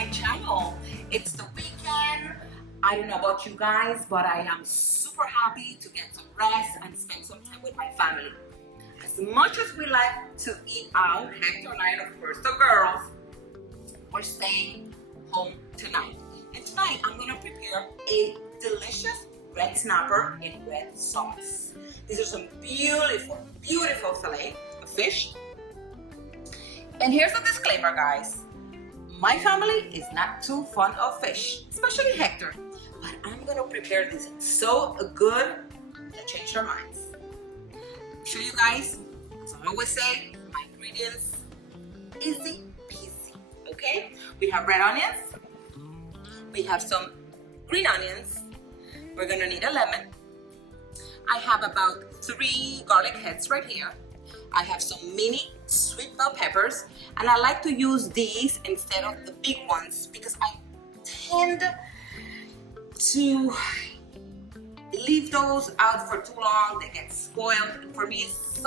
my channel. It's the weekend. I don't know about you guys, but I am super happy to get some rest and spend some time with my family. As much as we like to eat out, Hector and I, and of course the girls, we're staying home tonight. And tonight I'm gonna prepare a delicious red snapper in red sauce. These are some beautiful, beautiful fillet of fish. And here's a disclaimer, guys. My family is not too fond of fish, especially Hector. But I'm gonna prepare this so good that change their minds. I'll show you guys, as I always say, my ingredients, easy peasy, okay? We have red onions, we have some green onions, we're gonna need a lemon. I have about 3 garlic heads right here. I have some mini sweet bell peppers, and I like to use these instead of the big ones because I tend to leave those out for too long. They get spoiled, and for me it's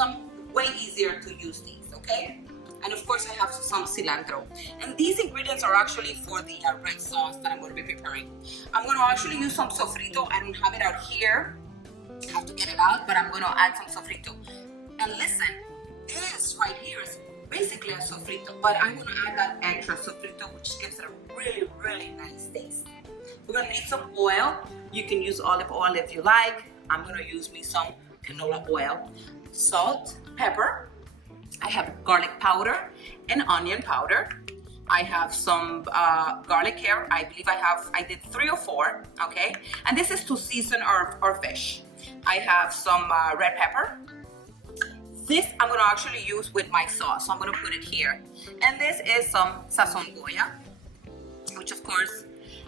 way easier to use these, okay? And of course I have some cilantro. And these ingredients are actually for the red sauce that I'm going to be preparing. I'm going to actually use some sofrito. I don't have it out here. I have to get it out, but I'm going to add some sofrito. And listen, this right here is basically a sofrito, but I'm going to add that extra sofrito, which gives it a really, really nice taste. We're going to need some oil. You can use olive oil if you like. I'm going to use me some canola oil. Salt, pepper. I have garlic powder and onion powder. I have some garlic here. I believe I did 3 or 4, okay? And this is to season our fish. I have some red pepper. This I'm going to actually use with my sauce, so I'm going to put it here. And this is some Sazón Goya, which of course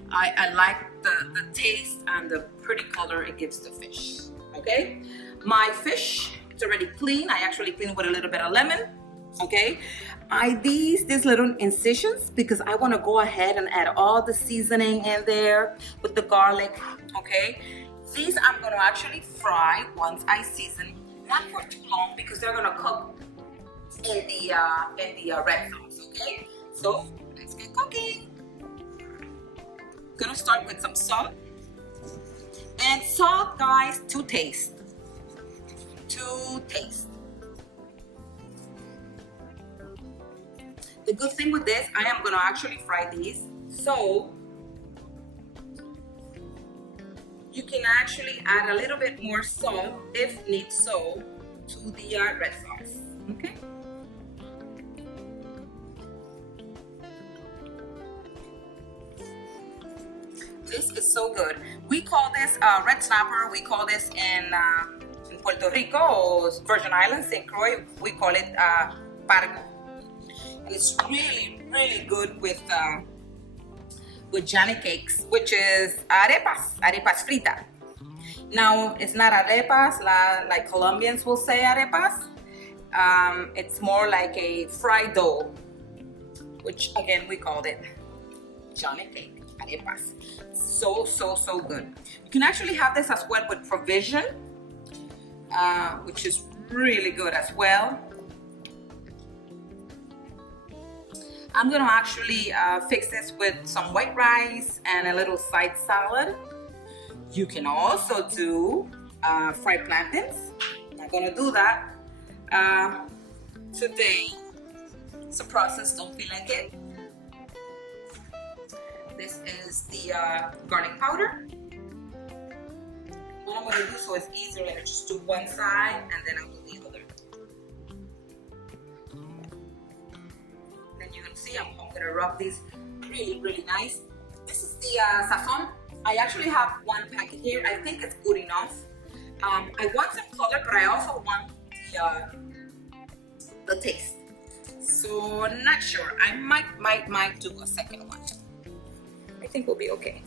I like the taste and the pretty color it gives the fish, okay? My fish, it's already clean. I actually cleaned it with a little bit of lemon, okay? These little incisions because I want to go ahead and add all the seasoning in there with the garlic, okay? These I'm going to actually fry once I season. Not for too long because they're gonna cook in the red sauce, okay? So let's get cooking. Gonna start with some salt. And salt, guys, to taste. To taste. The good thing with this, I am gonna actually fry these, so you can actually add a little bit more salt if need so to the red sauce, okay? This is so good. We call this red snapper. We call this in Puerto Rico or Virgin Islands, St. Croix, we call it pargo. And it's really, really good with Johnny cakes, which is arepas fritas. Now, it's not arepas like Colombians will say arepas. It's more like a fried dough, which again, we called it Johnny cake, arepas. So, so, so good. You can actually have this as well with provision, which is really good as well. I'm gonna actually fix this with some white rice and a little side salad. You can also do fried plantains. I'm not gonna do that today. It's a process, don't feel like it. This is the garlic powder. What I'm gonna do so it's easier, let me just do one side and then I'll do the other. See, I'm gonna rub these really, really nice. This is the Sazón. I actually have 1 packet here. I think it's good enough. I want some color, but I also want the taste. So not sure. I might do a second one. I think we'll be okay.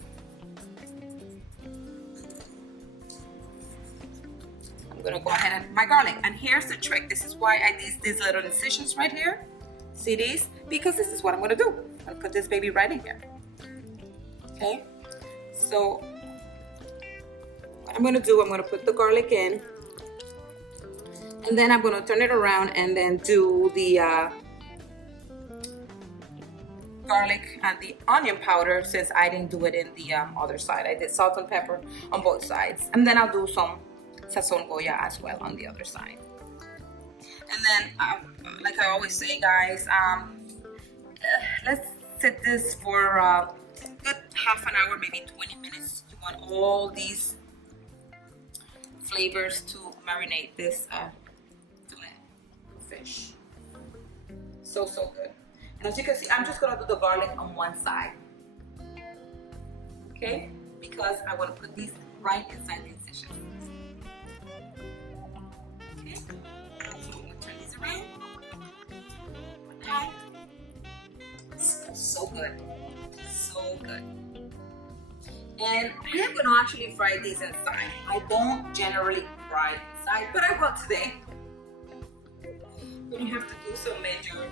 I'm gonna go ahead and my garlic. And here's the trick. This is why I did these little incisions right here. See these? Because this is what I'm gonna do. I'll put this baby right in here. Okay? So what I'm gonna do, I'm gonna put the garlic in, and then I'm gonna turn it around and then do the garlic and the onion powder since I didn't do it in the other side. I did salt and pepper on both sides. And then I'll do some Sazón Goya as well on the other side. And then, like I always say, guys, let's set this for a good half an hour, maybe 20 minutes. You want all these flavors to marinate this fillet fish. So good. And as you can see, I'm just gonna do the garlic on one side, okay? Because I want to put these right inside the incision. Okay, so I'm gonna turn these around. Okay. So good, so good. And I am gonna actually fry these inside. I don't generally fry inside, but I will today. I'm gonna have to do some major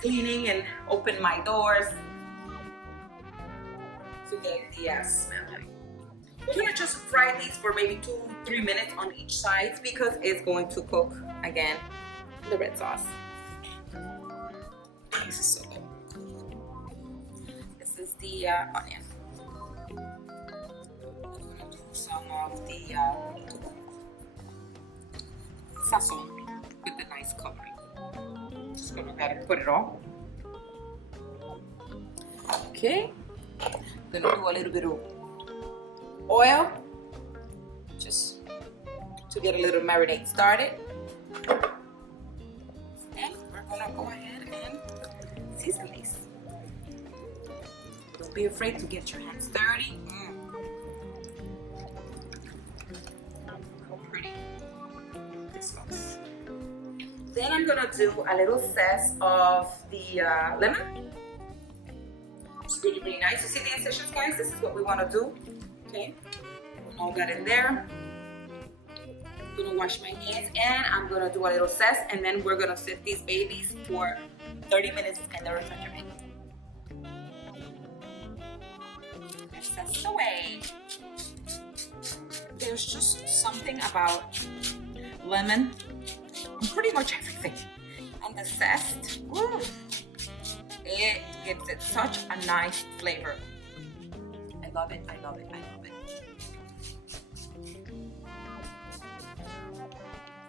cleaning and open my doors to get the smell. I'm gonna just fry these for maybe 2-3 minutes on each side because it's going to cook again the red sauce. This is so good. This is the onion. I'm gonna do some of the Sazón with the nice coloring. Just gonna go ahead and put it all. Okay, gonna do a little bit of oil just to get a little marinade started. And we're gonna go ahead and season these. Don't be afraid to get your hands dirty. How pretty this looks. Then I'm gonna do a little zest of the lemon. It's really nice. You see the incisions, guys? This is what we want to do. Okay, put all that in there. I'm gonna wash my hands and I'm gonna do a little zest, and then we're gonna sit these babies for 30 minutes in the refrigerator. Let's zest away. There's just something about lemon, pretty much everything, and the zest. Woo, it gives it such a nice flavor. I love it, I love it, I love it.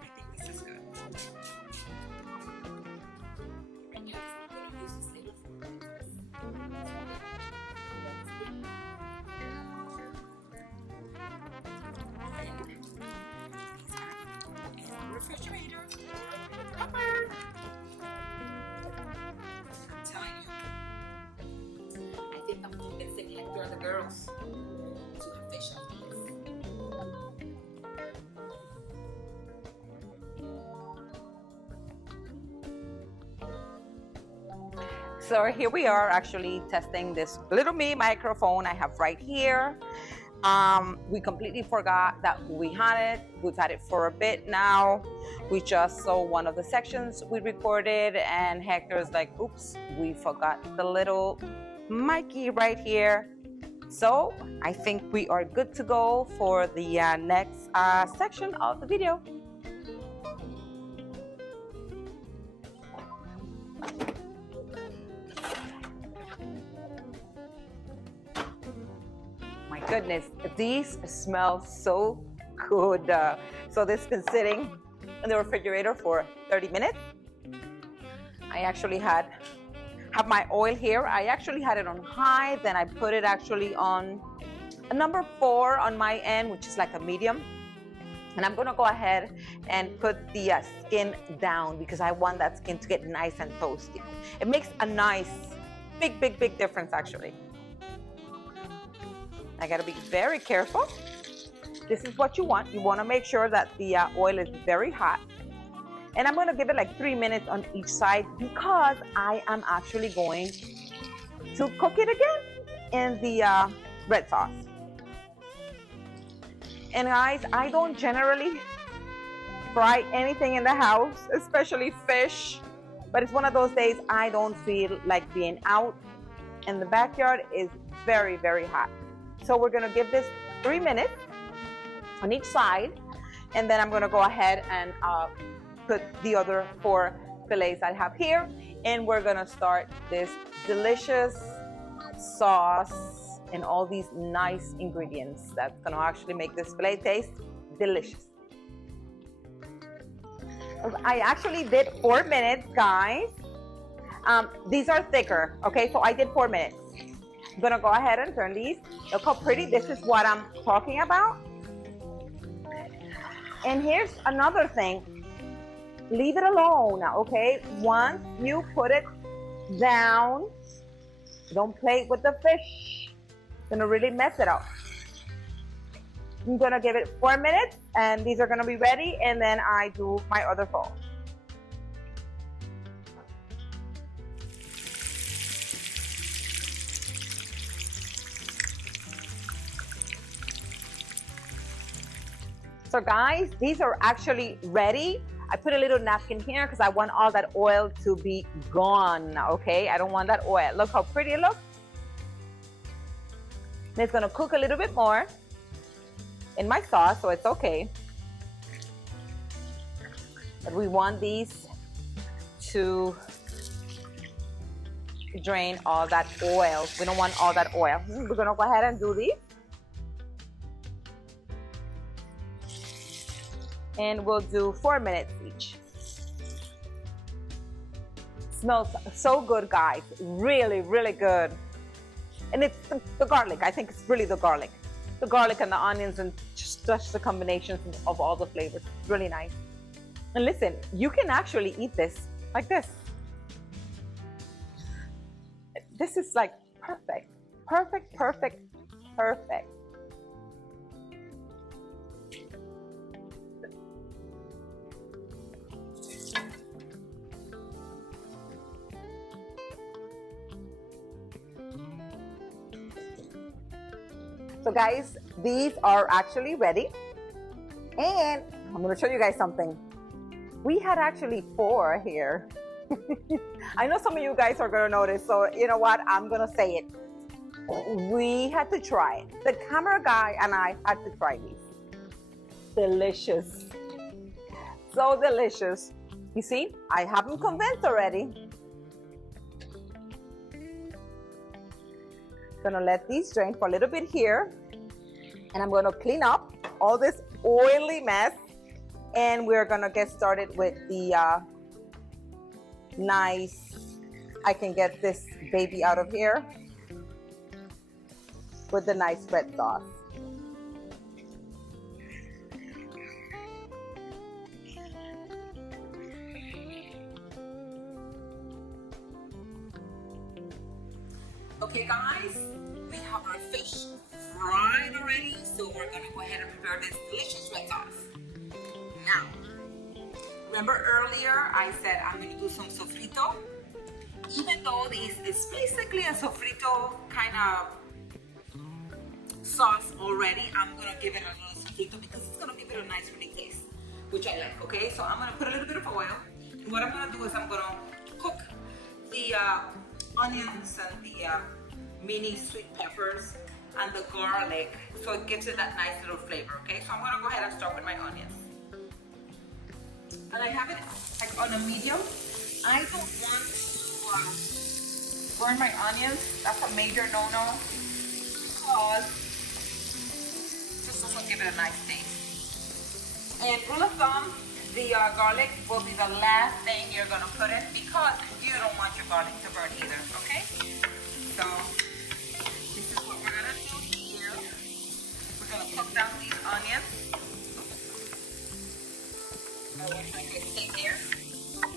I think this is good. And yes, I'm going to use this little refrigerator. I'm telling you, I think I'm convincing Hector and the girls to have fish on these. So here we are actually testing this little mini microphone I have right here. We completely forgot that we had it. We've had it for a bit now. We just saw one of the sections we recorded and Hector's like, oops, we forgot the little Mikey right here. So I think we are good to go for the next section of the video. My goodness, these smell so good. So this has been sitting in the refrigerator for 30 minutes. I actually have my oil here. I actually had it on high, then I put it actually on a number 4 on my end, which is like a medium. And I'm gonna go ahead and put the skin down because I want that skin to get nice and toasty. It makes a nice, big difference actually. I gotta be very careful. This is what you want. You wanna make sure that the oil is very hot. And I'm gonna give it like 3 minutes on each side because I am actually going to cook it again in the red sauce. And guys, I don't generally fry anything in the house, especially fish. But it's one of those days I don't feel like being out. And the backyard is very hot. So we're gonna give this 3 minutes on each side. And then I'm gonna go ahead and put the other 4 fillets I have here, and we're gonna start this delicious sauce and all these nice ingredients that's gonna actually make this fillet taste delicious. I actually did 4 minutes, guys. These are thicker, okay? So I did 4 minutes. I'm gonna go ahead and turn these. Look how pretty. This is what I'm talking about. And here's another thing. Leave it alone, okay? Once you put it down, don't play with the fish. It's gonna really mess it up. I'm gonna give it 4 minutes and these are gonna be ready, and then I do my other sauce. So guys, these are actually ready. I put a little napkin here because I want all that oil to be gone, okay? I don't want that oil. Look how pretty it looks. And it's gonna cook a little bit more in my sauce, so it's okay. But we want these to drain all that oil. We don't want all that oil. We're gonna go ahead and do these. And we'll do 4 minutes each. Smells so good, guys. Really, really good. And it's the garlic. I think it's really the garlic. The garlic and the onions and just the combinations of all the flavors. It's really nice. And listen, you can actually eat this like this. This is like perfect. Perfect, perfect, perfect. So guys, these are actually ready. And I'm gonna show you guys something. We had actually 4 here. I know some of you guys are gonna notice, so you know what? I'm gonna say it. We had to try it. The camera guy and I had to try these. Delicious. So delicious. You see, I have them convinced already. Gonna let these drain for a little bit here, and I'm gonna clean up all this oily mess, and we're gonna get started with the nice, I can get this baby out of here with the nice red sauce. Okay guys, we have our fish fried already, so we're gonna go ahead and prepare this delicious red sauce. Now, remember earlier I said I'm gonna do some sofrito? Even though this is basically a sofrito kind of sauce already, I'm gonna give it a little sofrito because it's gonna give it a nice pretty taste, which I like, okay? So I'm gonna put a little bit of oil, and what I'm gonna do is I'm gonna cook the onions and the mini sweet peppers and the garlic, so it gives it that nice little flavor, okay? So I'm gonna go ahead and start with my onions. And I have it like on a medium. I don't want to burn my onions. That's a major no-no because it just doesn't give it a nice taste. And rule of thumb, the garlic will be the last thing you're gonna put in because you don't want your garlic to burn either, okay? So this is what we're gonna do here. We're gonna cook down these onions. Like I say here. I'm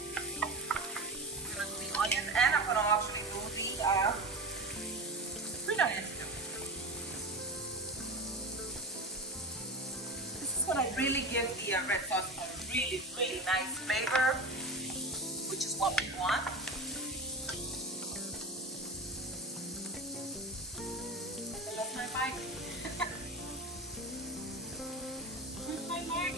gonna do the onions, and I'm gonna actually do the green onions too. This is gonna really give the red sauce a really, really nice flavor, which is what we want. I love my mic. Where's my mic?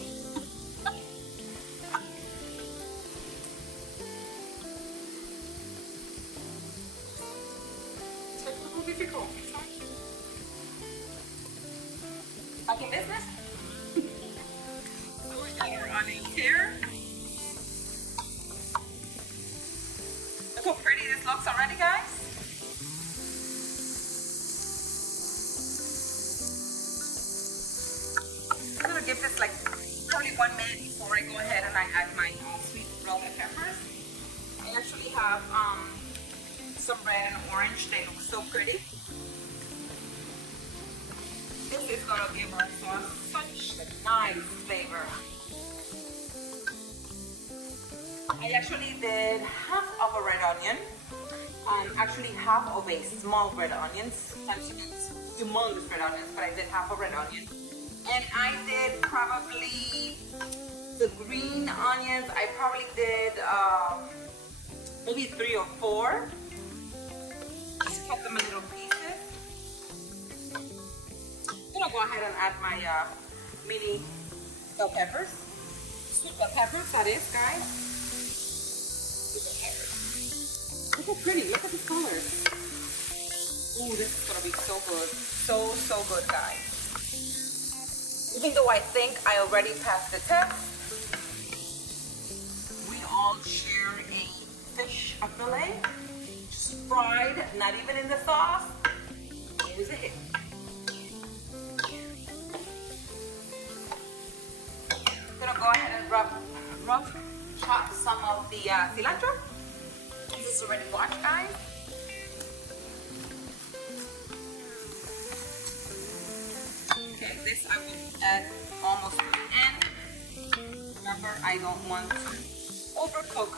Technical difficulties, huh? Back in business? So we got our onions here. Look how pretty this looks already, guys. give this like probably 1 minute before I go ahead and I add my sweet bell peppers. I actually have some red and orange. They look so pretty. This is gonna give our sauce such a nice flavor. I actually did half of a red onion, actually half of a small red onion. Sometimes you get humongous red onions, but I did half a red onion. And I did probably the green onions, I probably did maybe 3 or 4. Just cut them in little pieces. I'm gonna go ahead and add my mini bell peppers. Sweet bell peppers, that is, guys. Look how pretty, look at the colors. Ooh, this is gonna be so good. So good, guys. Even though I think I already passed the test, we all share a fish fillet, just fried, not even in the sauce. It was a hit. I'm gonna go ahead and rough chop some of the cilantro. This is already washed, guys. Okay, this I will add almost to the end. Remember, I don't want to overcook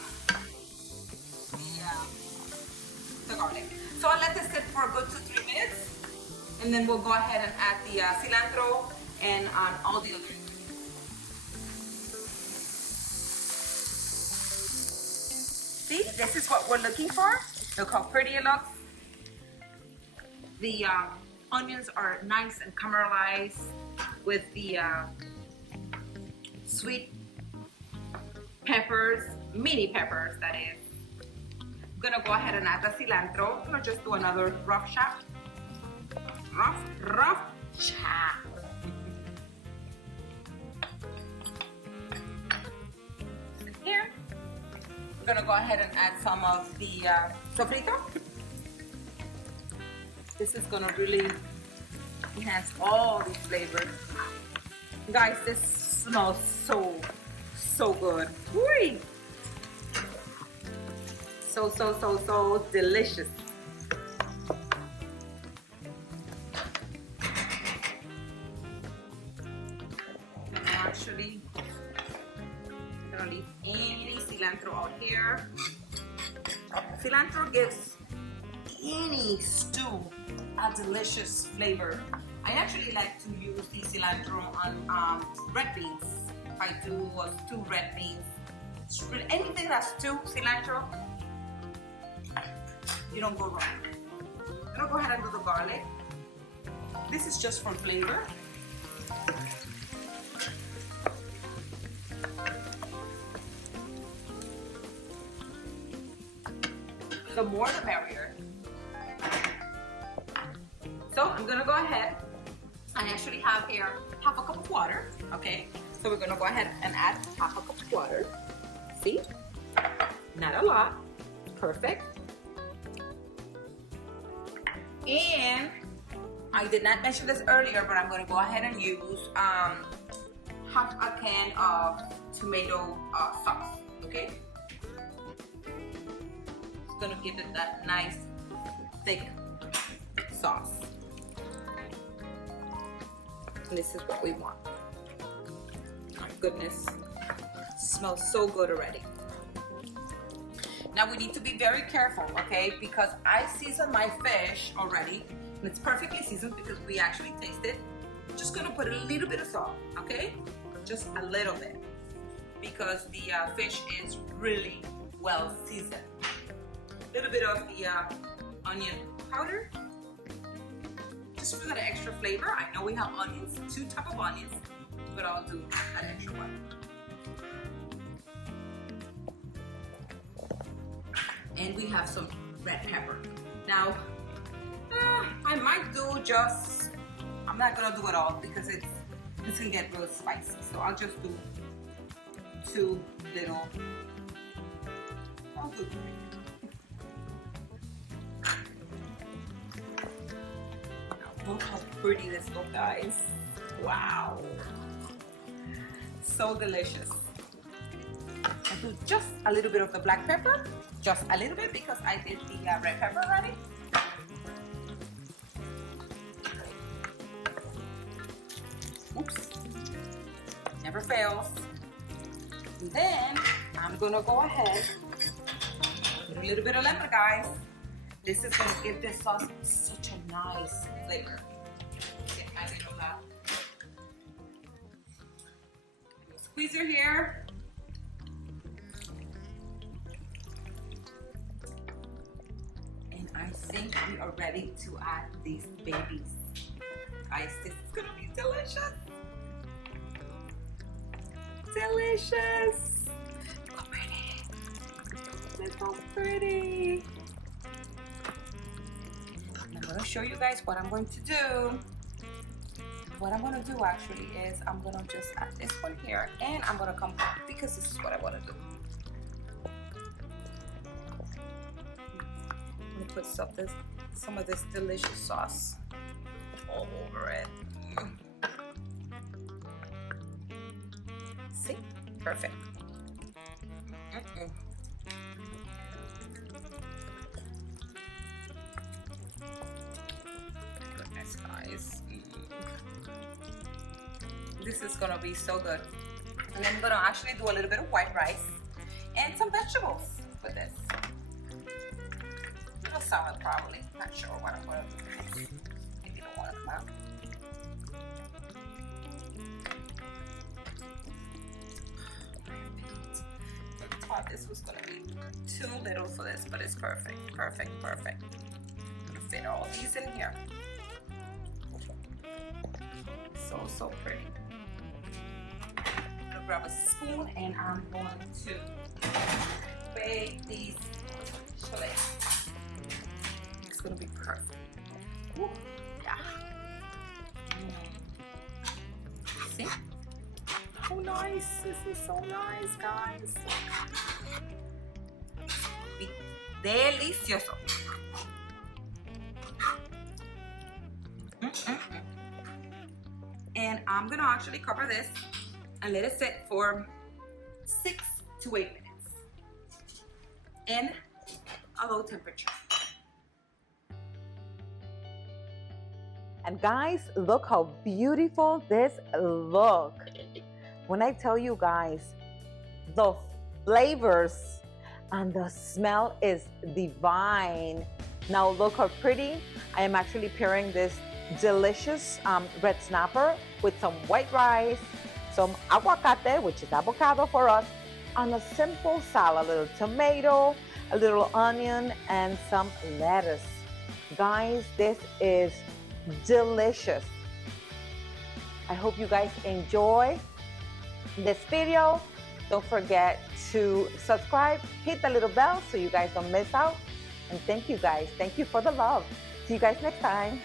the garlic. So I'll let this sit for a good 2-3 minutes, and then we'll go ahead and add the cilantro and all the other ingredients. See, this is what we're looking for. Look how pretty it looks. The onions are nice and caramelized with the sweet peppers, mini peppers that is. I'm gonna go ahead and add the cilantro. I'm gonna just do another rough chop. Rough chop. Here. I'm gonna go ahead and add some of the sofrito. This is gonna really enhance all these flavors. Guys, this smells so good. Whee! So delicious. Actually, I'm gonna leave any cilantro out here. Cilantro gives any stew a delicious flavor. I actually like to use the cilantro on red beans. If I do stew red beans, anything that's stew cilantro, you don't go wrong. I'm gonna go ahead and do the garlic. This is just for flavor. The more the merrier. So I'm gonna go ahead. I actually have here half a cup of water, okay? So we're gonna go ahead and add half a cup of water. See? Not a lot, perfect. And I did not mention this earlier, but I'm gonna go ahead and use half a can of tomato sauce, okay? It's gonna give it that nice, thick sauce. And this is what we want. My goodness, it smells so good already. Now we need to be very careful, okay? Because I seasoned my fish already, and it's perfectly seasoned because we actually tasted. I'm just gonna put a little bit of salt, okay? Just a little bit, because the fish is really well seasoned. A little bit of the onion powder, just for that extra flavor. I know we have onions, 2 types of onions, but I'll do that extra one. And we have some red pepper. Now, I might do just, I'm not gonna do it all because it's gonna get real spicy. So I'll just do 2 little, I'll do 3. Look how pretty this looks, guys. Wow. so delicious. I do just a little bit of the black pepper, just a little bit because I did the red pepper already. Oops, never fails. And then I'm gonna go ahead, put a little bit of lemon, guys. This is gonna give this sauce such a nice flavor. Get my little squeezer here. And I think we are ready to add these babies. Guys, this is gonna be delicious. Delicious. Look how pretty. Look how pretty. I'm gonna show you guys what I'm going to do. What I'm gonna do actually is I'm gonna just add this one here, and I'm gonna come back because this is what I wanna do. I'm gonna put some of this delicious sauce all over it. See? Perfect. Goodness, guys. This is gonna be so good. And I'm gonna actually do a little bit of white rice and some vegetables with this. A little salad probably. Not sure what I'm gonna do. Maybe don't want to come out. I thought this was gonna be too little for this, but it's perfect. Perfect, perfect. I'm gonna fit all these in here. So, so pretty. I'm gonna grab a spoon and I'm going to bake these fillets. It's gonna be perfect. Ooh, yeah. See? So nice. This is so nice, guys. Delicioso. And I'm gonna actually cover this and let it sit for 6 to 8 minutes in a low temperature. And guys, look how beautiful this looks. When I tell you guys, the flavors and the smell is divine. Now look how pretty. I am actually pairing this delicious red snapper with some white rice, some aguacate, which is avocado for us, on a simple salad, a little tomato, a little onion, and some lettuce. Guys, this is delicious. I hope you guys enjoy this video. Don't forget to subscribe, hit the little bell so you guys don't miss out. And thank you guys. Thank you for the love. See you guys next time.